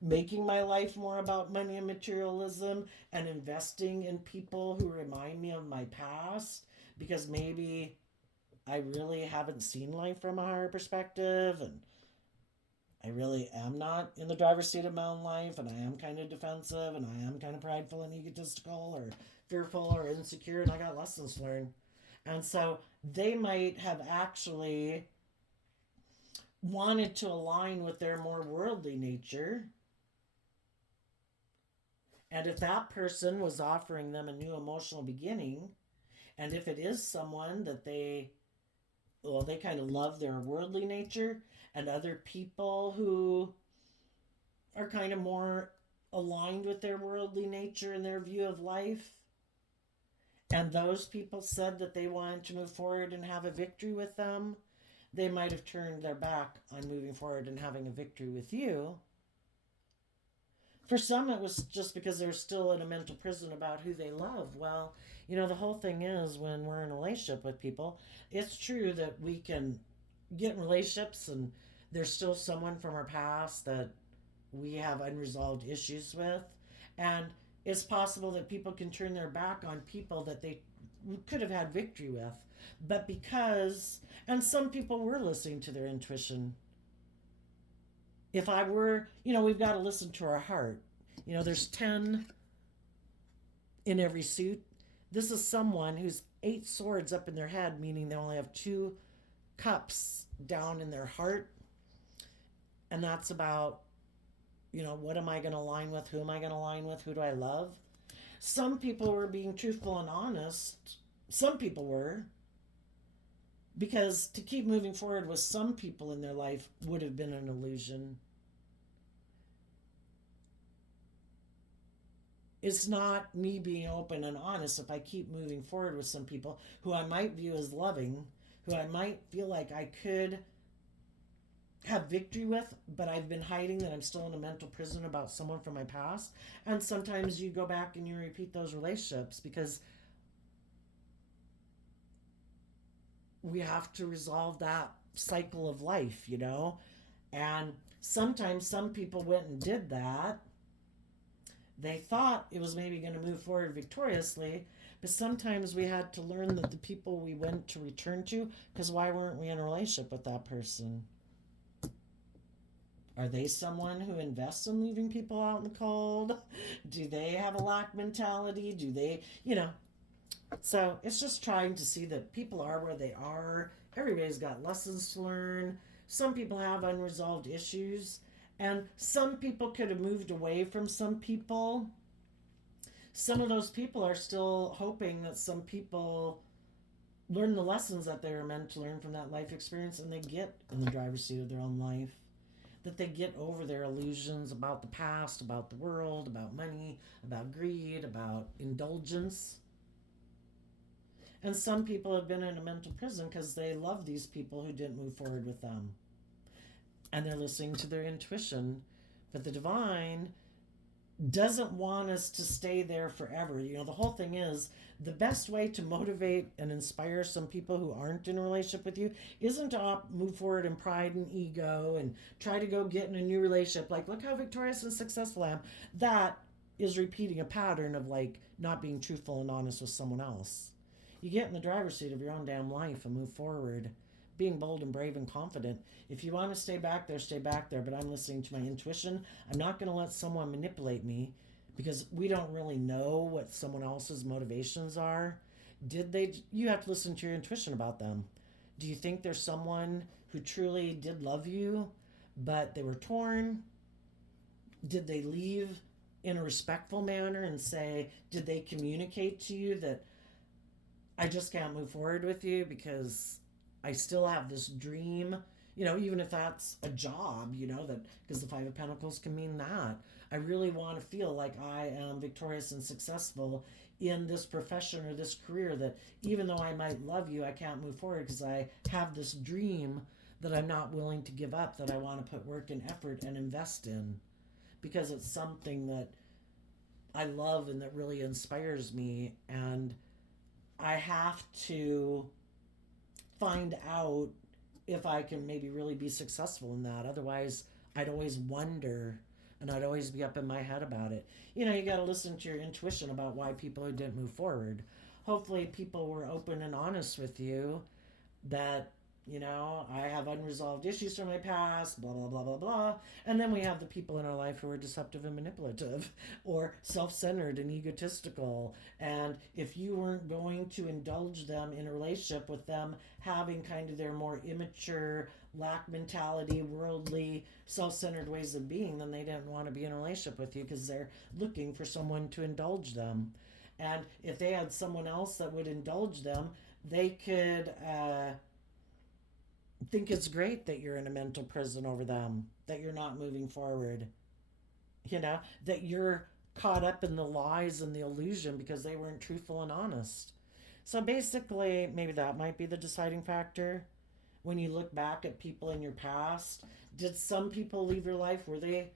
making my life more about money and materialism and investing in people who remind me of my past because maybe I really haven't seen life from a higher perspective and I really am not in the driver's seat of my own life and I am kind of defensive and I am kind of prideful and egotistical or fearful or insecure and I got lessons to learn. And so they might have actually wanted to align with their more worldly nature. And if that person was offering them a new emotional beginning, and if it is someone that they kind of love their worldly nature, and other people who are kind of more aligned with their worldly nature and their view of life, and those people said that they wanted to move forward and have a victory with them, they might have turned their back on moving forward and having a victory with you. For some, it was just because they're still in a mental prison about who they love. Well, the whole thing is when we're in a relationship with people, it's true that we can get in relationships and there's still someone from our past that we have unresolved issues with. And it's possible that people can turn their back on people that they could have had victory with. But because, and some people were listening to their intuition. If I were, we've got to listen to our heart. There's 10 in every suit. This is someone who's 8 swords up in their head, meaning they only have 2 cups down in their heart. And that's about, what am I going to align with? Who am I going to align with? Who do I love? Some people were being truthful and honest. Some people were. Because to keep moving forward with some people in their life would have been an illusion. It's not me being open and honest if I keep moving forward with some people who I might view as loving, who I might feel like I could have victory with, but I've been hiding that I'm still in a mental prison about someone from my past. And sometimes you go back and you repeat those relationships because we have to resolve that cycle of life, And sometimes some people went and did that. They thought it was maybe going to move forward victoriously, but sometimes we had to learn that the people we went to return to, because why weren't we in a relationship with that person? Are they someone who invests in leaving people out in the cold? Do they have a lack mentality? Do they, So it's just trying to see that people are where they are. Everybody's got lessons to learn. Some people have unresolved issues. And some people could have moved away from some people. Some of those people are still hoping that some people learn the lessons that they were meant to learn from that life experience and they get in the driver's seat of their own life. That they get over their illusions about the past, about the world, about money, about greed, about indulgence. And some people have been in a mental prison because they love these people who didn't move forward with them. And they're listening to their intuition. But the divine doesn't want us to stay there forever. The whole thing is the best way to motivate and inspire some people who aren't in a relationship with you isn't to move forward in pride and ego and try to go get in a new relationship. Like, look how victorious and successful I am. That is repeating a pattern of like not being truthful and honest with someone else. You get in the driver's seat of your own damn life and move forward, being bold and brave and confident. If you want to stay back there, stay back there, but I'm listening to my intuition. I'm not going to let someone manipulate me, because we don't really know what someone else's motivations are. You have to listen to your intuition about them. Do you think there's someone who truly did love you, but they were torn? Did they leave in a respectful manner and say, did they communicate to you that I just can't move forward with you because I still have this dream, even if that's a job, that because the Five of Pentacles can mean that. I really want to feel like I am victorious and successful in this profession or this career, that even though I might love you, I can't move forward because I have this dream that I'm not willing to give up, that I want to put work and effort and invest in because it's something that I love and that really inspires me. And I have to find out if I can maybe really be successful in that. Otherwise, I'd always wonder and I'd always be up in my head about it. You got to listen to your intuition about why people who didn't move forward. Hopefully, people were open and honest with you that, I have unresolved issues from my past, blah, blah, blah, blah, blah. And then we have the people in our life who are deceptive and manipulative or self-centered and egotistical. And if you weren't going to indulge them in a relationship with them having kind of their more immature, lack mentality, worldly, self-centered ways of being, then they didn't want to be in a relationship with you because they're looking for someone to indulge them. And if they had someone else that would indulge them, they could think it's great that you're in a mental prison over them, that you're not moving forward, that you're caught up in the lies and the illusion because they weren't truthful and honest. So basically, maybe that might be the deciding factor. When you look back at people in your past, did some people leave your life? Were they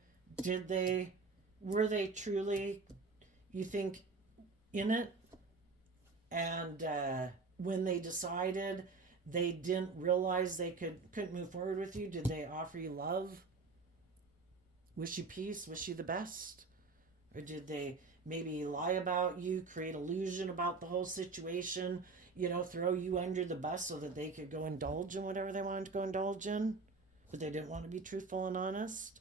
truly, you think, in it? And when they decided they didn't realize they couldn't move forward with you, did they offer you love, wish you peace, wish you the best? Or did they maybe lie about you, create illusion about the whole situation, throw you under the bus so that they could go indulge in whatever they wanted to go indulge in, but they didn't want to be truthful and honest?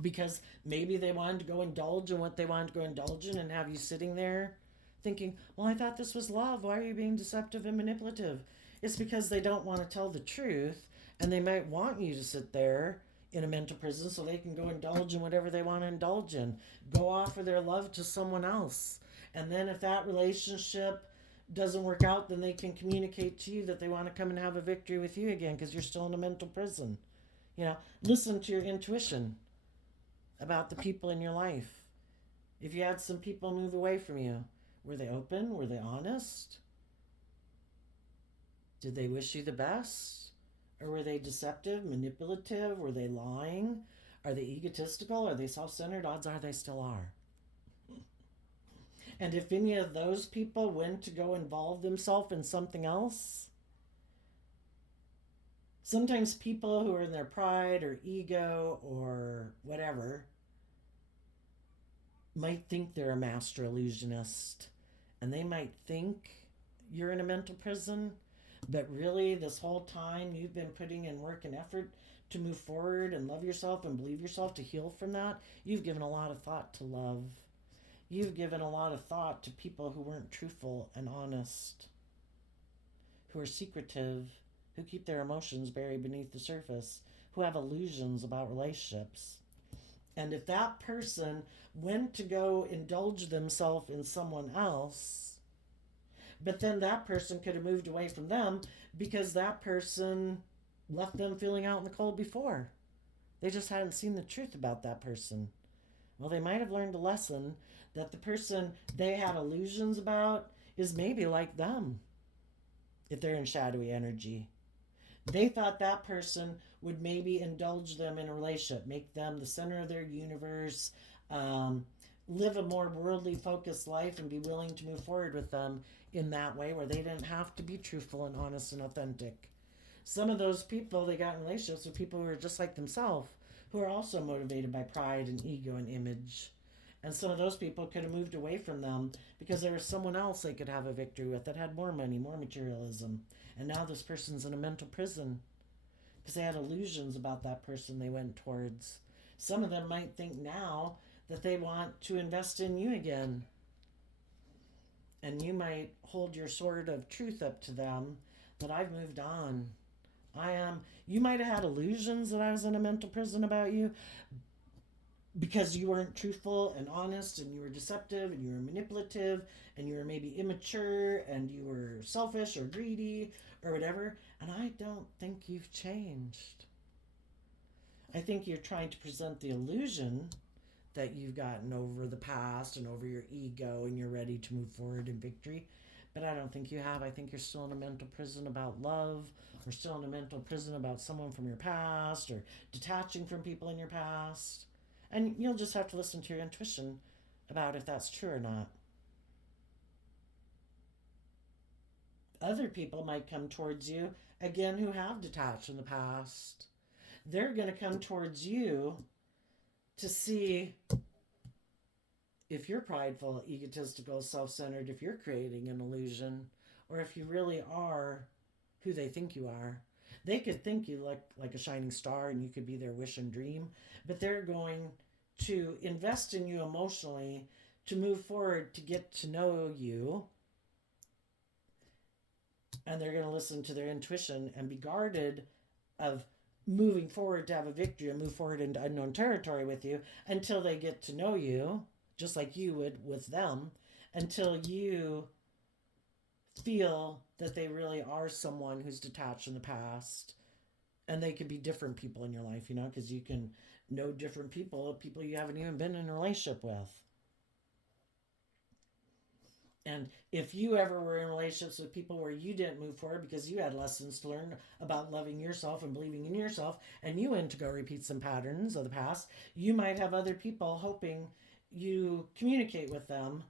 Because maybe they wanted to go indulge in what they wanted to go indulge in and have you sitting there thinking, well, I thought this was love. Why are you being deceptive and manipulative? It's because they don't want to tell the truth, and they might want you to sit there in a mental prison so they can go indulge in whatever they want to indulge in. Go offer their love to someone else. And then if that relationship doesn't work out, then they can communicate to you that they want to come and have a victory with you again because you're still in a mental prison. Listen to your intuition about the people in your life. If you had some people move away from you, were they open? Were they honest? Did they wish you the best? Or were they deceptive, manipulative? Were they lying? Are they egotistical? Are they self-centered? Odds are they still are. And if any of those people went to go involve themselves in something else, sometimes people who are in their pride or ego or whatever might think they're a master illusionist, and they might think you're in a mental prison, but really this whole time you've been putting in work and effort to move forward and love yourself and believe yourself, to heal from that. You've given a lot of thought to love. You've given a lot of thought to people who weren't truthful and honest, who are secretive, who keep their emotions buried beneath the surface, who have illusions about relationships. And if that person went to go indulge themselves in someone else, but then that person could have moved away from them because that person left them feeling out in the cold before. They just hadn't seen the truth about that person. Well, they might have learned a lesson that the person they had illusions about is maybe like them if they're in shadowy energy. They thought that person would maybe indulge them in a relationship, make them the center of their universe, um, live a more worldly focused life, and be willing to move forward with them in that way where they didn't have to be truthful and honest and authentic. Some of those people, they got in relationships with people who are just like themselves, who are also motivated by pride and ego and image. And some of those people could have moved away from them because there was someone else they could have a victory with that had more money, more materialism. And now this person's in a mental prison because they had illusions about that person they went towards. Some of them might think now that they want to invest in you again. And you might hold your sword of truth up to them that I've moved on. I am. You might have had illusions that I was in a mental prison about you because you weren't truthful and honest, and you were deceptive, and you were manipulative, and you were maybe immature, and you were selfish or greedy or whatever. And I don't think you've changed. I think you're trying to present the illusion that you've gotten over the past and over your ego and you're ready to move forward in victory. But I don't think you have. I think you're still in a mental prison about love, or still in a mental prison about someone from your past, or detaching from people in your past. And you'll just have to listen to your intuition about if that's true or not. Other people might come towards you, again, who have detached in the past. They're going to come towards you to see if you're prideful, egotistical, self centered, if you're creating an illusion, or if you really are who they think you are. They could think you look like a shining star and you could be their wish and dream, but they're going to invest in you emotionally to move forward to get to know you. And they're going to listen to their intuition and be guarded of moving forward to have a victory and move forward into unknown territory with you until they get to know you, just like you would with them, until you feel that they really are someone who's detached in the past. And they could be different people in your life, because you can know different people you haven't even been in a relationship with. And if you ever were in relationships with people where you didn't move forward because you had lessons to learn about loving yourself and believing in yourself, and you went to go repeat some patterns of the past, you might have other people hoping you communicate with them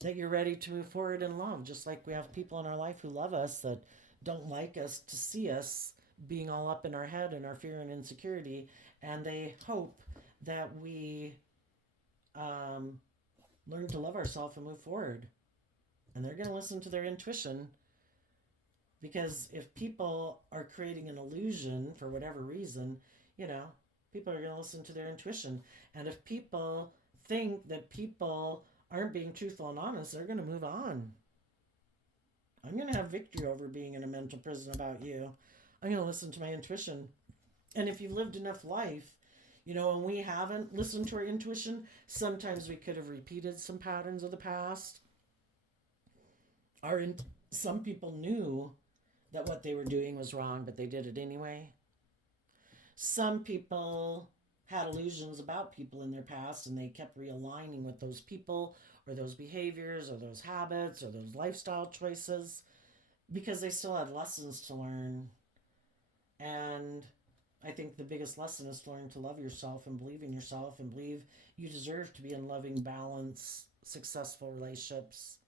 that you're ready to move forward in love. Just like we have people in our life who love us that don't like us to see us being all up in our head and our fear and insecurity, and they hope that we learn to love ourselves and move forward. And they're going to listen to their intuition, because if people are creating an illusion for whatever reason, people are going to listen to their intuition. And if people think that people aren't being truthful and honest, they're going to move on. I'm going to have victory over being in a mental prison about you. I'm going to listen to my intuition. And if you've lived enough life, and we haven't listened to our intuition, sometimes we could have repeated some patterns of the past. Some people knew that what they were doing was wrong, but they did it anyway. Some people had illusions about people in their past, and they kept realigning with those people or those behaviors or those habits or those lifestyle choices because they still had lessons to learn. And I think the biggest lesson is to learn to love yourself and believe in yourself and believe you deserve to be in loving, balanced, successful relationships.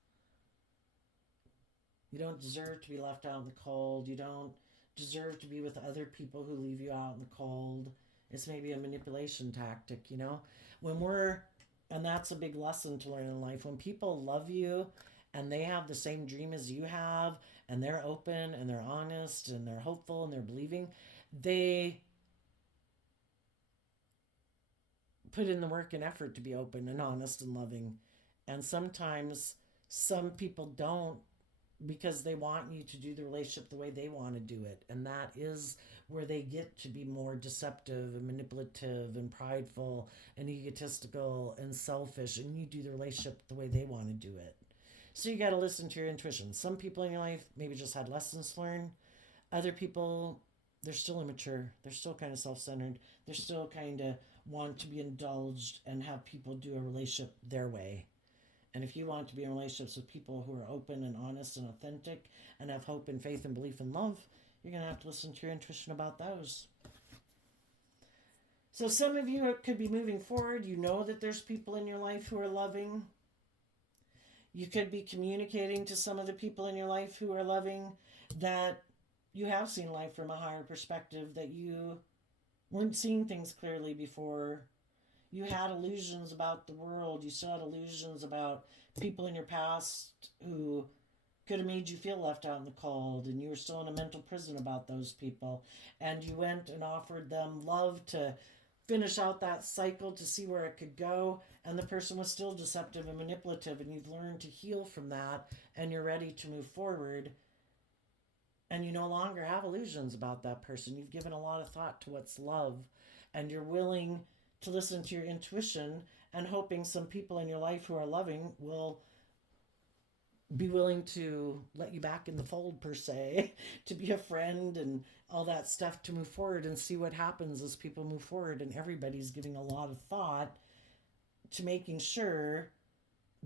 You don't deserve to be left out in the cold. You don't deserve to be with other people who leave you out in the cold. It's maybe a manipulation tactic, and that's a big lesson to learn in life. When people love you and they have the same dream as you have, and they're open and they're honest and they're hopeful and they're believing, they put in the work and effort to be open and honest and loving. And sometimes some people don't, because they want you to do the relationship the way they want to do it. And that is where they get to be more deceptive and manipulative and prideful and egotistical and selfish, and you do the relationship the way they want to do it. So you got to listen to your intuition. Some people in your life maybe just had lessons to learn. Other people, they're still immature. They're still kind of self-centered. They're still kind of want to be indulged and have people do a relationship their way. And if you want to be in relationships with people who are open and honest and authentic and have hope and faith and belief and love, you're going to have to listen to your intuition about those. So some of you could be moving forward. You know that there's people in your life who are loving. You could be communicating to some of the people in your life who are loving that you have seen life from a higher perspective, that you weren't seeing things clearly before. You had illusions about the world. You still had illusions about people in your past who could have made you feel left out in the cold, and you were still in a mental prison about those people. And you went and offered them love to finish out that cycle to see where it could go, and the person was still deceptive and manipulative, and you've learned to heal from that, and you're ready to move forward, and you no longer have illusions about that person. You've given a lot of thought to what's love, and you're willing to listen to your intuition, and hoping some people in your life who are loving will be willing to let you back in the fold, per se, to be a friend and all that stuff, to move forward and see what happens as people move forward. And everybody's giving a lot of thought to making sure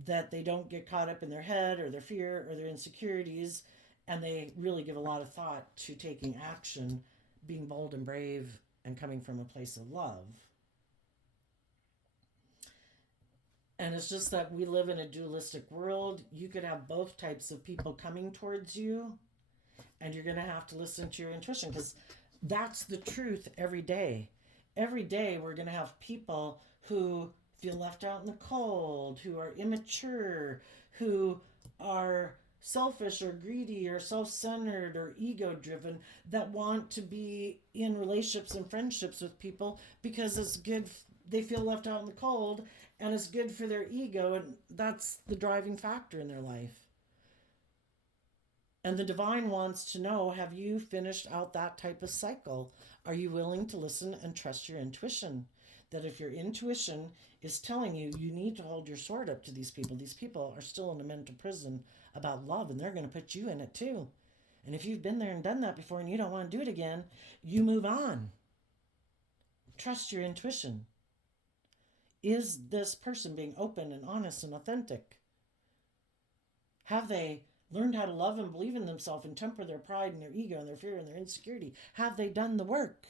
that they don't get caught up in their head or their fear or their insecurities, and they really give a lot of thought to taking action, being bold and brave, and coming from a place of love. And it's just that we live in a dualistic world. You could have both types of people coming towards you, and you're going to have to listen to your intuition, because that's the truth every day. Every day we're going to have people who feel left out in the cold, who are immature, who are selfish or greedy or self-centered or ego-driven, that want to be in relationships and friendships with people because it's good. They feel left out in the cold, and it's good for their ego, and that's the driving factor in their life. And the divine wants to know, have you finished out that type of cycle? Are you willing to listen and trust your intuition? That if your intuition is telling you you need to hold your sword up to these people are still in a mental prison about love, and they're going to put you in it too. And if you've been there and done that before and you don't want to do it again, you move on. Trust your intuition. Is this person being open and honest and authentic? Have they learned how to love and believe in themselves and temper their pride and their ego and their fear and their insecurity? Have they done the work?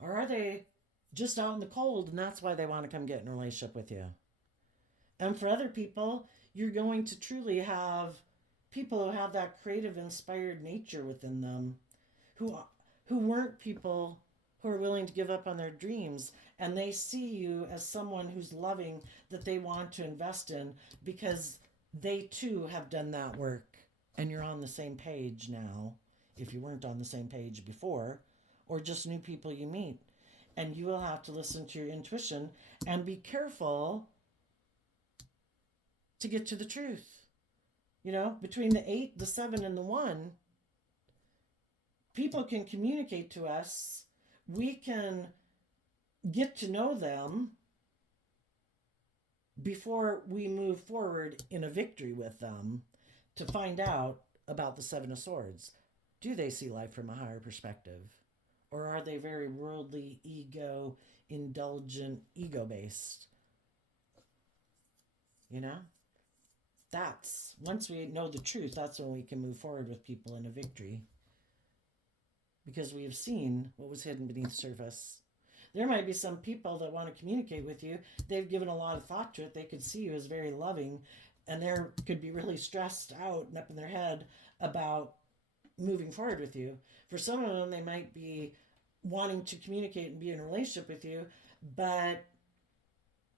Or are they just out in the cold, and that's why they want to come get in a relationship with you? And for other people, you're going to truly have people who have that creative, inspired nature within them, who weren't people who are willing to give up on their dreams, and they see you as someone who's loving, that they want to invest in, because they too have done that work, and you're on the same page now, if you weren't on the same page before, or just new people you meet. And you will have to listen to your intuition and be careful to get to the truth. You know, between the 8, the 7, and the 1, people can communicate to us. We can get to know them before we move forward in a victory with them, to find out about the 7 of Swords. Do they see life from a higher perspective? Or are they very worldly, ego, indulgent, ego-based? You know? That's, once we know the truth, that's when we can move forward with people in a victory. Because we have seen what was hidden beneath the surface. There might be some people that want to communicate with you. They've given a lot of thought to it. They could see you as very loving, and they could be really stressed out and up in their head about moving forward with you. For some of them, they might be wanting to communicate and be in a relationship with you, but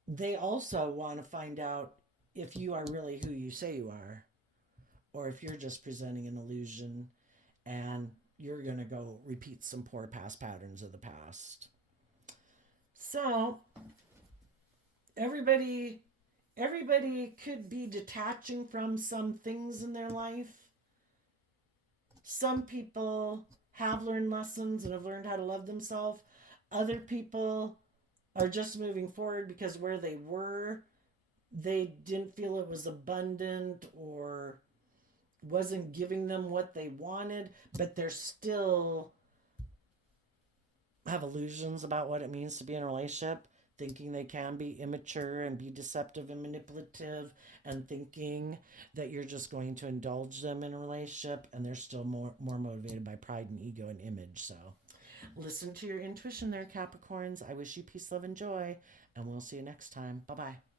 they also want to find out if you are really who you say you are, or if you're just presenting an illusion and you're going to go repeat some poor past patterns of the past. So everybody could be detaching from some things in their life. Some people have learned lessons and have learned how to love themselves. Other people are just moving forward because where they were, they didn't feel it was abundant or wasn't giving them what they wanted, but they're still have illusions about what it means to be in a relationship. thinking they can be immature and be deceptive and manipulative, and thinking that you're just going to indulge them in a relationship, and they're still more motivated by pride and ego and image. So listen to your intuition there, Capricorns. I wish you peace, love, and joy, and we'll see you next time. Bye bye.